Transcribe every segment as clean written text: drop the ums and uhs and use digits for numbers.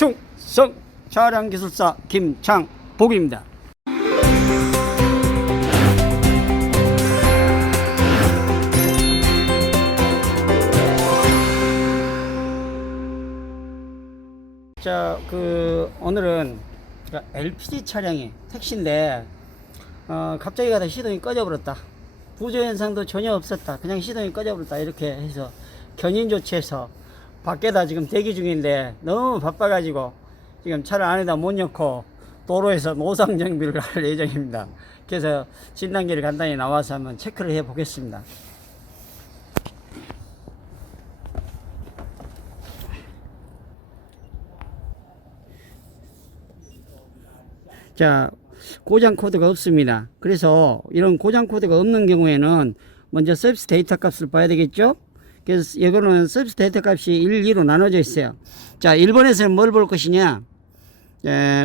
충성 차량기술사 김창복입니다. 자, 오늘은 LPG 차량이 택시인데 갑자기 가다 시동이 꺼져버렸다. 부조현상도 전혀 없었다. 그냥 시동이 꺼져버렸다. 이렇게 해서 견인 조치해서 밖에다 지금 대기 중인데 너무 바빠가지고 지금 차를 안에다 못 넣고 도로에서 노상 정비를 할 예정입니다. 그래서 진단기를 간단히 나와서 한번 체크를 해 보겠습니다. 자, 고장 코드가 없습니다. 그래서 이런 고장 코드가 없는 경우에는 먼저 서비스 데이터 값을 봐야 되겠죠. 그래서 이거는 서비스 데이터 값이 1, 2로 나눠져 있어요. 자, 1번에서는 뭘 볼 것이냐,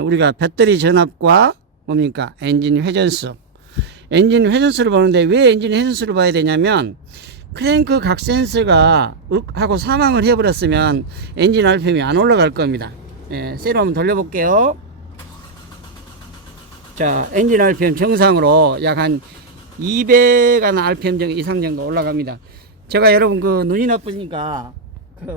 우리가 배터리 전압과 뭡니까, 엔진 회전수. 엔진 회전수를 보는데 왜 엔진 회전수를 봐야 되냐면, 크랭크 각 센서가 하고 사망을 해버렸으면 엔진 RPM이 안 올라갈 겁니다. 세로 한번 돌려볼게요. 자, 엔진 RPM 정상으로 약 한 200한 RPM 이상 정도 올라갑니다. 제가 여러분 눈이 나쁘니까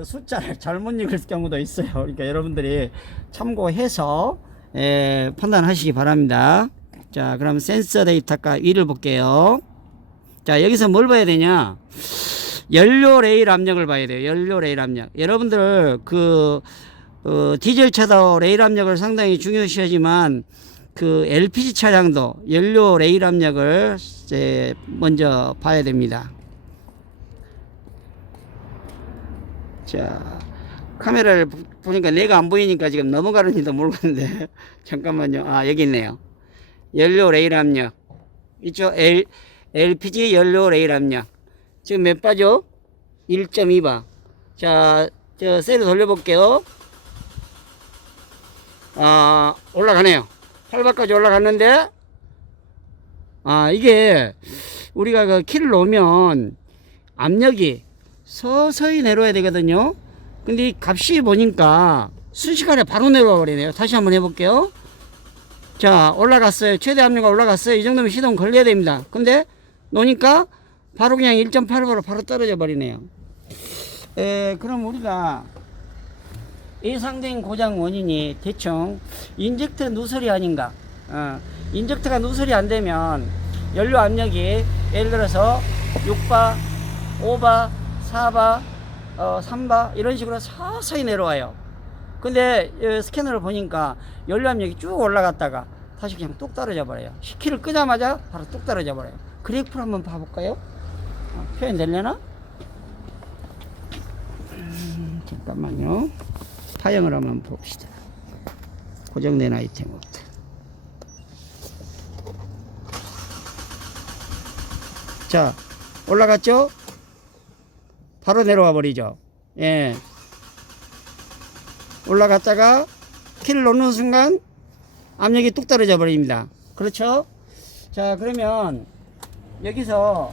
숫자를 잘못 읽을 경우도 있어요. 그러니까 여러분들이 참고해서 판단하시기 바랍니다. 자, 그럼 센서 데이터가 위를 볼게요. 자, 여기서 뭘 봐야 되냐, 연료 레일 압력을 봐야 돼요. 연료 레일 압력. 여러분들 디젤 차도 레일 압력을 상당히 중요시하지만 LPG 차량도 연료 레일 압력을 먼저 봐야 됩니다. 자, 카메라를 보니까 내가 안 보이니까 지금 넘어가는지도 모르겠는데 잠깐만요. 여기 있네요. 연료 레일 압력 있죠? LPG 연료 레일 압력 지금 몇 바죠? 1.2바. 자, 저 셀을 돌려볼게요. 올라가네요. 8바까지 올라갔는데, 이게 우리가 키를 놓으면 압력이 서서히 내려와야 되거든요. 근데 이 값이 보니까 순식간에 바로 내려와 버리네요. 다시 한번 해볼게요. 자, 올라갔어요. 최대 압력이 올라갔어요. 이 정도면 시동 걸려야 됩니다. 근데 놓으니까 바로 그냥 1.8으로 바로 떨어져 버리네요. 그럼 우리가 예상된 고장 원인이 대충 인젝터 누설이 아닌가. 인젝터가 누설이 안 되면 연료 압력이 예를 들어서 6바, 5바, 4바, 3바 이런 식으로 서서히 내려와요. 근데 스캐너를 보니까 연료 압력이 쭉 올라갔다가 다시 그냥 뚝 떨어져 버려요. 10키를 끄자마자 바로 뚝 떨어져 버려요. 그래프를 한번 봐볼까요? 표현 되려나? 잠깐만요. 타형을 한번 봅시다. 고정된 아이템 없다. 자, 올라갔죠? 바로 내려와 버리죠. 예. 올라갔다가 키를 놓는 순간 압력이 뚝 떨어져 버립니다. 그렇죠? 자, 그러면 여기서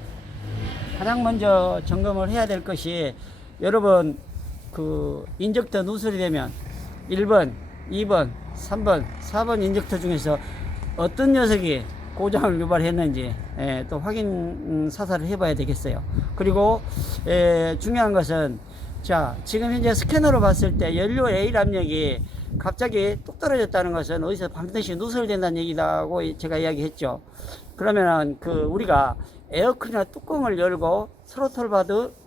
가장 먼저 점검을 해야 될 것이, 여러분 인젝터 누설이 되면 1번, 2번, 3번, 4번 인젝터 중에서 어떤 녀석이 고장을 유발했는지 또 확인 사살을 해봐야 되겠어요. 그리고 중요한 것은, 자, 지금 현재 스캐너로 봤을 때 연료 레일 압력이 갑자기 뚝 떨어졌다는 것은 어디서 반드시 누설된다는 얘기라고 제가 이야기했죠. 그러면은 우리가 에어컨이나 뚜껑을 열고 스로틀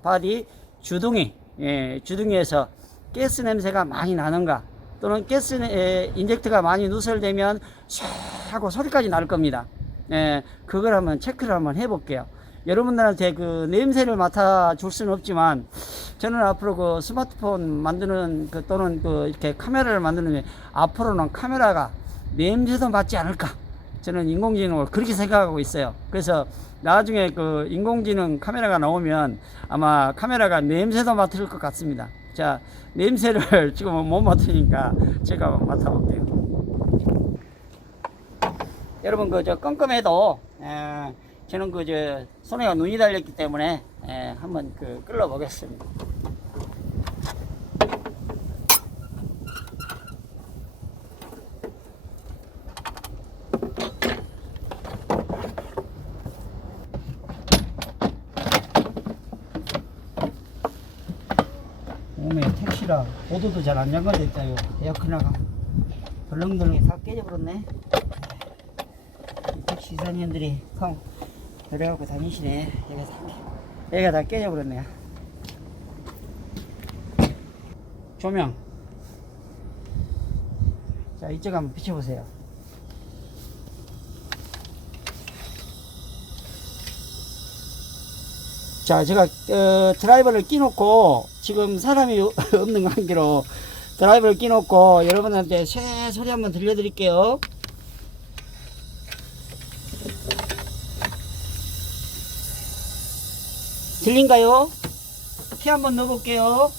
바디 주둥이에서 가스 냄새가 많이 나는가, 또는 가스 인젝터가 많이 누설되면 샥 하고 소리까지 날 겁니다. 그걸 한번 체크를 한번 해볼게요. 여러분들한테 냄새를 맡아줄 수는 없지만, 저는 앞으로 스마트폰 만드는 또는 이렇게 카메라를 만드는, 앞으로는 카메라가 냄새도 맡지 않을까, 저는 인공지능을 그렇게 생각하고 있어요. 그래서 나중에 인공지능 카메라가 나오면 아마 카메라가 냄새도 맡을 것 같습니다. 자, 냄새를 지금 못 맡으니까 제가 한번 맡아볼게요. 여러분 껌껌해도 저는 손에가 눈이 달렸기 때문에 한번 끌어 보겠습니다. 날씨라 보도도 잘 안 잠가져 있다요. 에어컨하가 덜렁덜렁이 다 깨져버렸네. 택시 기사님들이 컴 내려갖고 다니시네. 얘가 다 깨져버렸네. 조명. 자, 이쪽 한번 비춰보세요. 자, 제가 드라이버를 끼놓고 지금 사람이 없는 관계로 드라이버를 끼놓고 여러분한테 새 소리 한번 들려드릴게요. 들린가요? 피 한번 넣어볼게요.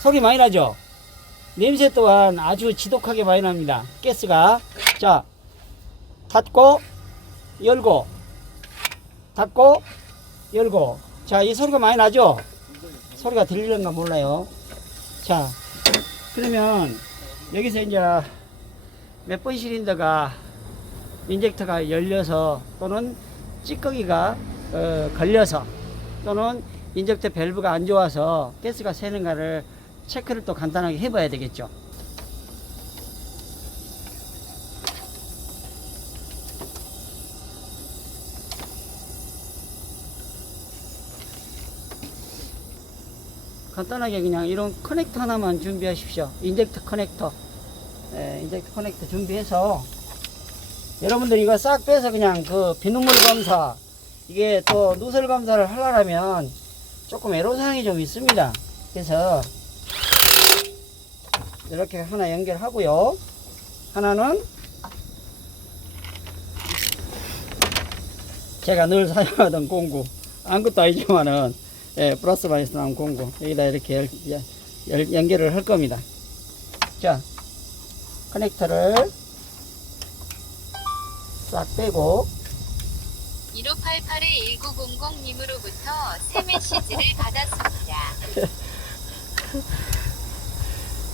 소리 많이 나죠? 냄새 또한 아주 지독하게 많이 납니다. 가스가. 자, 닫고 열고 닫고 열고. 자, 이 소리가 많이 나죠? 소리가 들리는가 몰라요. 자, 그러면 여기서 이제 몇 번 실린더가 인젝터가 열려서 또는 찌꺼기가 걸려서 또는 인젝터 밸브가 안 좋아서 가스가 새는가를 체크를 또 간단하게 해봐야 되겠죠. 간단하게 그냥 이런 커넥터 하나만 준비하십시오. 인젝터 커넥터. 인젝터 커넥터 준비해서 여러분들 이거 싹 빼서 그냥 그 비눗물 검사, 이게 또 누설 검사를 하려면 조금 애로사항이 좀 있습니다. 그래서 이렇게 하나 연결하고요. 하나는 제가 늘 사용하던 공구, 아무것도 아니지만은 플러스 마이너스 나온 공구, 여기다 이렇게 연결을 할 겁니다. 자, 커넥터를 싹 빼고 1588-1900님으로부터 새 메시지를 받았습니다.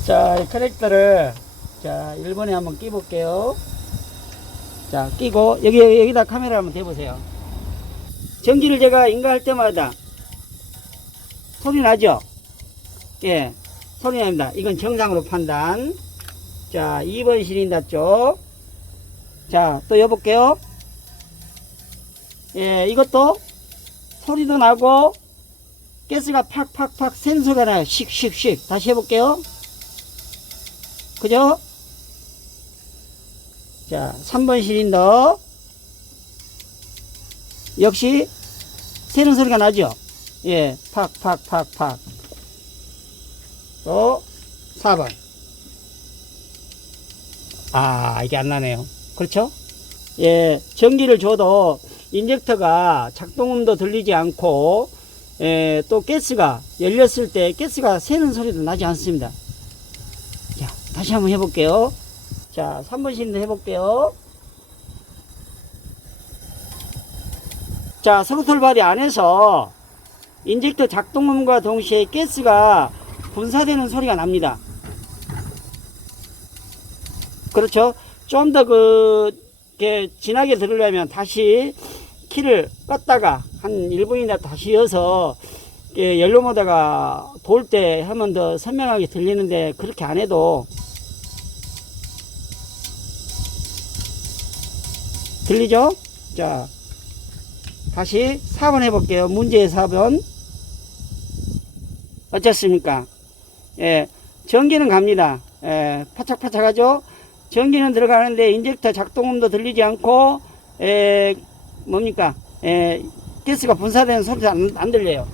자, 이 커넥터를 자 1번에 한번 끼 볼게요. 자, 끼고 여기다 카메라 한번 대보세요. 전기를 제가 인가할 때마다 소리 나죠? 예, 소리 납니다. 이건 정상으로 판단. 자, 2번 실린더 쪽. 자, 또 여볼게요. 예, 이것도 소리도 나고 가스가 팍팍팍 샌 소리가 나요. 씩씩씩. 다시 해볼게요. 그죠? 자, 3번 실린더 역시 새는 소리가 나죠? 예, 팍팍팍팍. 또 4번. 아, 이게 안 나네요. 그렇죠? 예, 전기를 줘도 인젝터가 작동음도 들리지 않고, 예, 또 가스가 열렸을 때 가스가 새는 소리도 나지 않습니다. 자, 다시 한번 해볼게요. 자, 3번 실린더 해볼게요. 자, 스로틀 바디 안에서 인젝터 작동음과 동시에 가스가 분사되는 소리가 납니다. 그렇죠? 좀 더 진하게 들으려면 다시 키를 껐다가 한 1분이나 다시 이어서 연료 모드가 돌 때 하면 더 선명하게 들리는데 그렇게 안 해도 들리죠? 자, 다시 4번 해볼게요. 문제의 4번. 어떻습니까? 예, 전기는 갑니다. 예, 파착파착하죠? 전기는 들어가는데 인젝터 작동음도 들리지 않고, 뭡니까? 가스가 분사되는 소리도 안 들려요.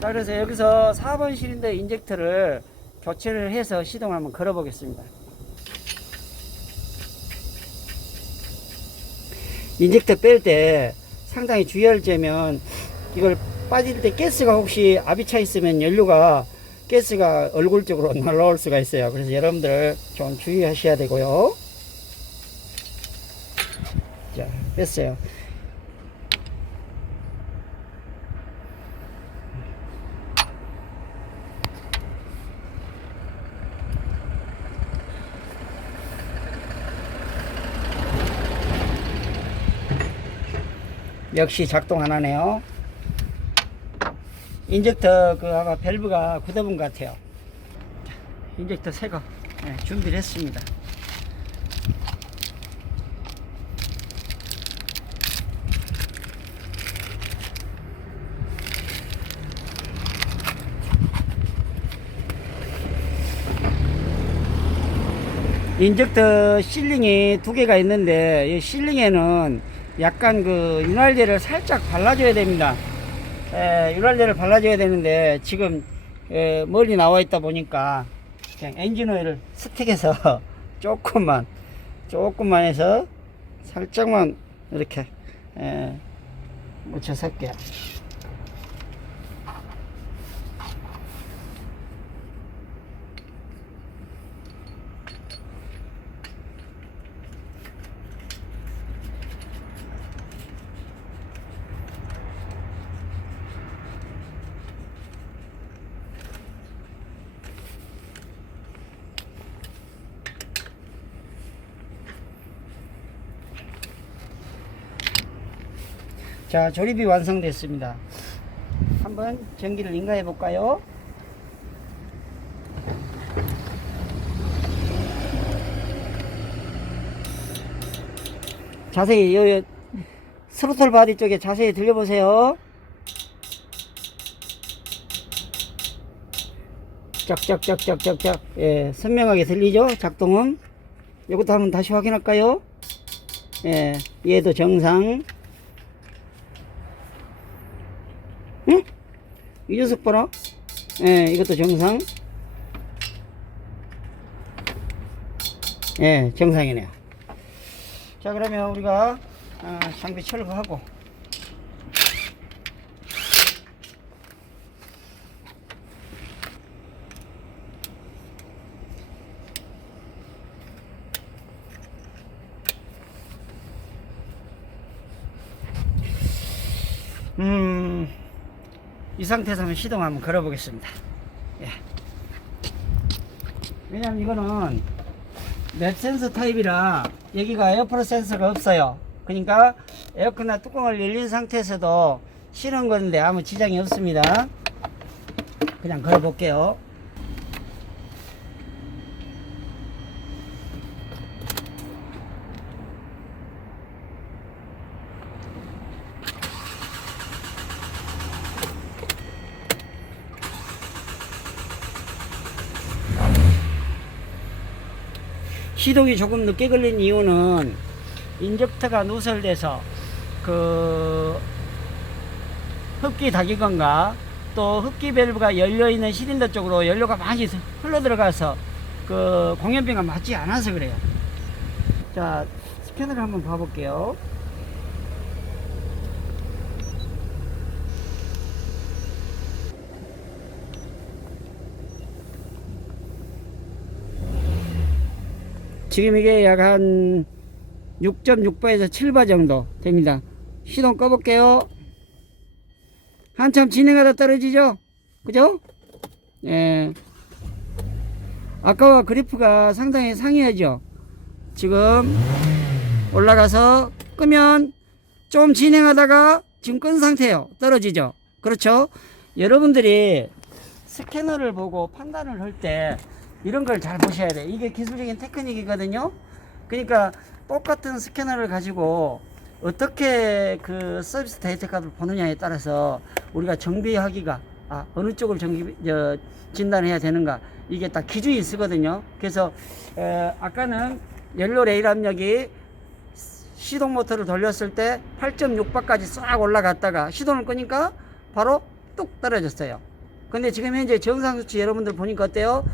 자, 그래서 여기서 4번 실린더 인젝터를 교체를 해서 시동을 한번 걸어 보겠습니다. 인젝터 뺄 때 상당히 주의할 점은 이걸 빠질 때 가스가 혹시 압이 차 있으면 연료가 가스가 얼굴 쪽으로 날라올 수가 있어요. 그래서 여러분들 좀 주의하셔야 되고요. 자, 뺐어요. 역시 작동 안 하네요. 인젝터 그 아마 밸브가 굳어본 것 같아요. 인젝터 새거 준비를 했습니다. 인젝터 실링이 두 개가 있는데 이 실링에는 약간 그 윤활제를 살짝 발라줘야 됩니다. 윤활제를 발라줘야 되는데 지금 멀리 나와 있다 보니까 그냥 엔진 오일을 스틱에서 조금만 해서 살짝만 이렇게 묻혀서 할게요. 자, 조립이 완성됐습니다. 한번 전기를 인가해 볼까요? 자세히 요 스로틀 바디 쪽에 자세히 들려보세요. 짝짝짝짝짝짝. 예, 선명하게 들리죠? 작동은. 이것도 한번 다시 확인할까요? 예, 얘도 정상. 응? 이 녀석 봐라. 예, 이것도 정상. 예, 정상이네요. 자, 그러면 우리가 장비 철거하고 이 상태에서 한번 시동 한번 걸어 보겠습니다. 예. 왜냐면 이거는 맵 센서 타입이라 여기가 에어프로 센서가 없어요. 그러니까 에어컨이나 뚜껑을 열린 상태에서도 실은 건데 아무 지장이 없습니다. 그냥 걸어 볼게요. 시동이 조금 늦게 걸린 이유는 인젝터가 누설돼서 그 흡기 다기건과 또 흡기 밸브가 열려있는 실린더 쪽으로 연료가 많이 흘러 들어가서 그 공연비가 맞지 않아서 그래요. 자, 스캐너를 한번 봐볼게요. 지금 이게 약 한 6.6바에서 7바 정도 됩니다. 시동 꺼볼게요. 한참 진행하다 떨어지죠? 그죠? 예. 아까와 그래프가 상당히 상이하죠? 지금 올라가서 끄면 좀 진행하다가 지금 끈 상태예요. 떨어지죠? 그렇죠? 여러분들이 스캐너를 보고 판단을 할 때 이런 걸 잘 보셔야 돼. 이게 기술적인 테크닉이거든요. 그러니까 똑같은 스캐너를 가지고 어떻게 그 서비스 데이터 값을 보느냐에 따라서 우리가 정비하기가 어느 쪽을 진단해야 되는가 이게 딱 기준이 있거든요. 그래서 아까는 연료 레일 압력이 시동 모터를 돌렸을 때 8.6바까지 싹 올라갔다가 시동을 끄니까 바로 뚝 떨어졌어요. 근데 지금 현재 정상 수치 여러분들 보니까 어때요?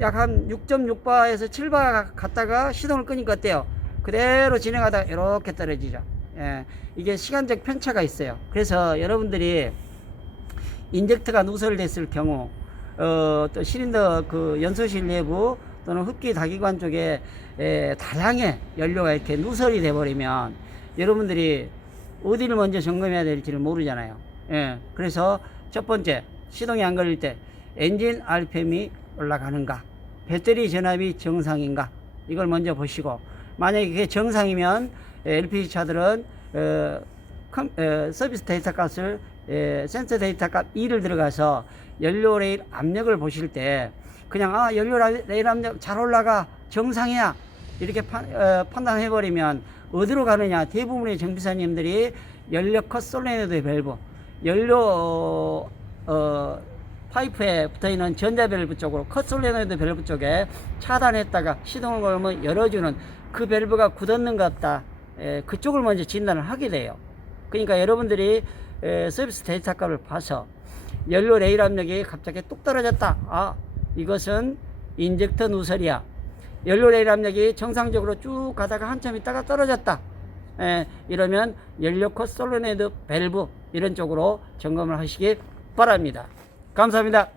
약 한 6.6바에서 7바 갔다가 시동을 끄니까 어때요? 그대로 진행하다가 이렇게 떨어지죠. 예, 이게 시간적 편차가 있어요. 그래서 여러분들이 인젝터가 누설됐을 경우 또 실린더 그 연소실 내부 또는 흡기 다기관 쪽에 다량의 연료가 이렇게 누설이 돼 버리면 여러분들이 어디를 먼저 점검해야 될지를 모르잖아요. 예, 그래서 첫 번째 시동이 안 걸릴 때 엔진 RPM이 올라가는가, 배터리 전압이 정상인가, 이걸 먼저 보시고, 만약에 그게 정상이면 LPG 차들은 서비스 데이터 값을 센서 데이터 값 2를 들어가서 연료 레일 압력을 보실 때 그냥 연료 레일 압력 잘 올라가 정상이야 이렇게 판단해 버리면 어디로 가느냐. 대부분의 정비사님들이 연료 컷 솔레노이드 밸브, 연료 파이프에 붙어있는 전자밸브 쪽으로 컷 솔레노이드 밸브 쪽에 차단했다가 시동을 걸면 열어주는 그 밸브가 굳었는 것 같다. 그쪽을 먼저 진단을 하게 돼요. 그러니까 여러분들이 서비스 데이터 값을 봐서 연료 레일 압력이 갑자기 뚝 떨어졌다. 이것은 인젝터 누설이야. 연료 레일 압력이 정상적으로 쭉 가다가 한참 있다가 떨어졌다. 이러면 연료 컷 솔레노이드 밸브 이런 쪽으로 점검을 하시기 바랍니다. 감사합니다.